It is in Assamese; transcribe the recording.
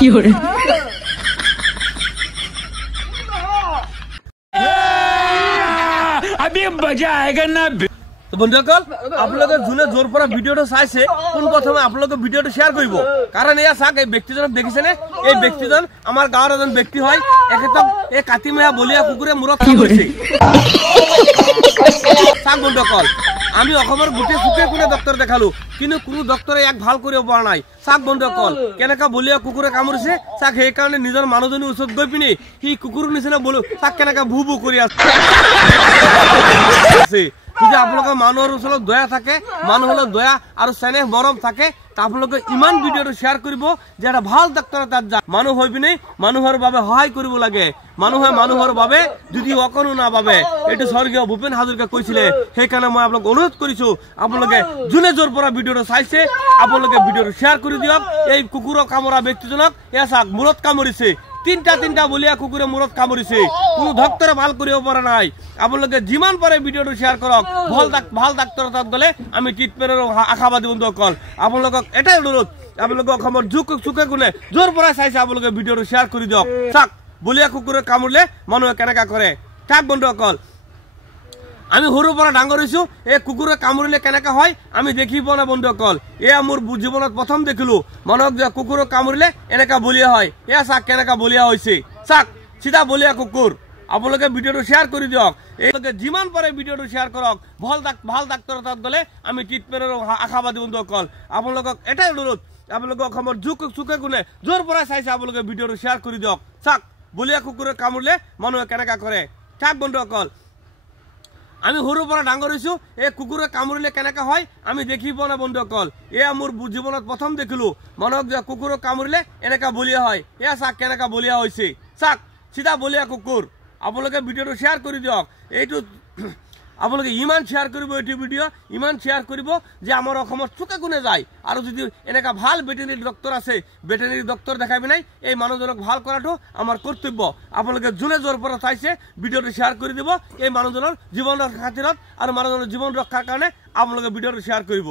अभी मजा आएगा ना। তো বন্ধুসকল আপোনালোকে যোনে জোৰ পৰা ভিডিঅ'টো চাইছে কোন প্ৰথমে আপোনালোকে ভিডিঅ'টো শ্বেয়াৰ কৰিব কাৰণ এয়া চাওক এই ব্যক্তিজনক দেখিছেনে এই ব্যক্তিজন আমাৰ গাঁৱৰ এজন ব্যক্তি হয় এখেতক এই কাটিমেয়া বলিয়া কুকুৰে মূৰত কামুৰিছে চাওক বন্ধুসকল আমি অসমৰ গোটেই চুকে কোনে ডক্টৰ দেখালো কিন্তু কোনো ডক্টৰে ইয়াক ভাল কৰিব পৰা নাই চাওক বন্ধুসকল কেনেকা বলিয়া কুকুৰে কামুৰিছে চাওক সেইকাৰণে নিজৰ মানুহজনী ওচৰত গৈ পিনি সি কুকুৰৰ নিচিনা বলো চাওক কেনেকা ভু ভু কৰি আছে যদি আপোনালোকৰ মানুহৰ ওচৰত দয়া থাকে মানুহৰ দয়া আৰু স্নেহ মৰম থাকে আপোনালোকে ইমান ভিডিঅ'টো শ্বেয়াৰ কৰিব যে এটা ভাল ডাক্তৰ তাত যায় মানুহ হৈ পিনে মানুহৰ বাবে সহায় কৰিব লাগে মানুহে মানুহৰ বাবে যদি অকণো না বাবে এইটো স্বৰ্গীয় ভূপেন হাজৰিকা কৈছিলে সেইকাৰণে মই আপোনাক অনুৰোধ কৰিছো আপোনালোকে যোনে জোৰ পৰা ভিডিঅ'টো চাইছে আপোনালোকে ভিডিঅ'টো শ্বেয়াৰ কৰি দিয়ক এই কুকুৰৰ কামোৰা ব্যক্তিজনক এয়া চাওক মূৰত কামুৰিছে তিনটা বলিয়া কুকুৰে মূৰত কামুৰিছে কোনো ডক্টৰে ভাল কৰিব পৰা নাই আপোনালোকে যিমান পাৰে ভিডিঅ'টো শ্বেয়াৰ কৰক ভাল ডাক্তৰ তাত গ'লে আমি ট্ৰিটমেণ্টৰ আশাবাদী বন্ধুসকল আপোনালোকক এটাই অনুৰোধ আপোনালোকে অসমৰ চুকে কোনে জোৰ পৰা চাইছে আপোনালোকে ভিডিঅ'টো শ্বেয়াৰ কৰি দিয়ক চাওক বলিয়া কুকুৰে কামুৰিলে মানুহে কেনেকা কৰে চাওক বন্ধুসকল আমি সৰুৰ পৰা ডাঙৰ হৈছো এই কুকুৰে কামুৰিলে কেনেকা হয় আমি দেখি পোৱা নাই বন্ধুসকল এয়া মোৰ জীৱনত প্ৰথম দেখিলো মানুহক যে কুকুৰে কামুৰিলে এনেকা বলিয়া হয় এয়া চাওক কেনেকা বলিয়া হৈছে চাওক চিধা বলিয়া কুকুৰ আপোনালোকে ভিডিঅ'টো শ্বেয়াৰ কৰি দিয়ক এইলোকে যিমান পাৰে ভিডিঅ'টো শ্বেয়াৰ কৰক ভাল ডাক্তৰ তাত গ'লে আমি ট্ৰিটমেণ্টৰ আশাবাদী বন্ধুসকল আপোনালোকক এটাই অনুৰোধ আপোনালোকে অসমৰ চুকে কোনে জোৰ পৰা চাইছে আপোনালোকে ভিডিঅ'টো শ্বেয়াৰ কৰি দিয়ক চাওক বলিয়া কুকুৰে কামুৰিলে মানুহে কেনেকা কৰে চাওক বন্ধুসকল আমি সৰুৰ পৰা ডাঙৰ হৈছো এই কুকুৰে কামুৰিলে কেনেকা হয় আমি দেখি পোৱা নাই বন্ধুসকল এয়া মোৰ জীৱনত প্ৰথম দেখিলো মানুহক যে কুকুৰে কামুৰিলে এনেকা বলিয়া হয় এয়া চাওক কেনেকা বলিয়া হৈছে চাওক চিধা বলিয়া কুকুৰ আপোনালোকে ভিডিঅ'টো শ্বেয়াৰ কৰি দিয়ক এইটো আপোনালোকে ইমান শ্বেয়াৰ কৰিব এইটো ভিডিঅ' ইমান শ্বেয়াৰ কৰিব যে আমাৰ অসমৰ চুকে কোনে যায় আৰু যদি এনেকা ভাল ভেটেৰিনেৰী ডক্টৰ আছে ভেটেৰিনেৰী ডক্টৰ দেখাই পিনাই এই মানুহজনক ভাল কৰাটো আমাৰ কৰ্তব্য আপোনালোকে যোনে জোৰ পৰা চাইছে ভিডিঅ'টো শ্বেয়াৰ কৰি দিব এই মানুহজনৰ জীৱনৰ খাতিৰত আৰু মানুহজনৰ জীৱন ৰক্ষাৰ কাৰণে আপোনালোকে ভিডিঅ'টো শ্বেয়াৰ কৰিব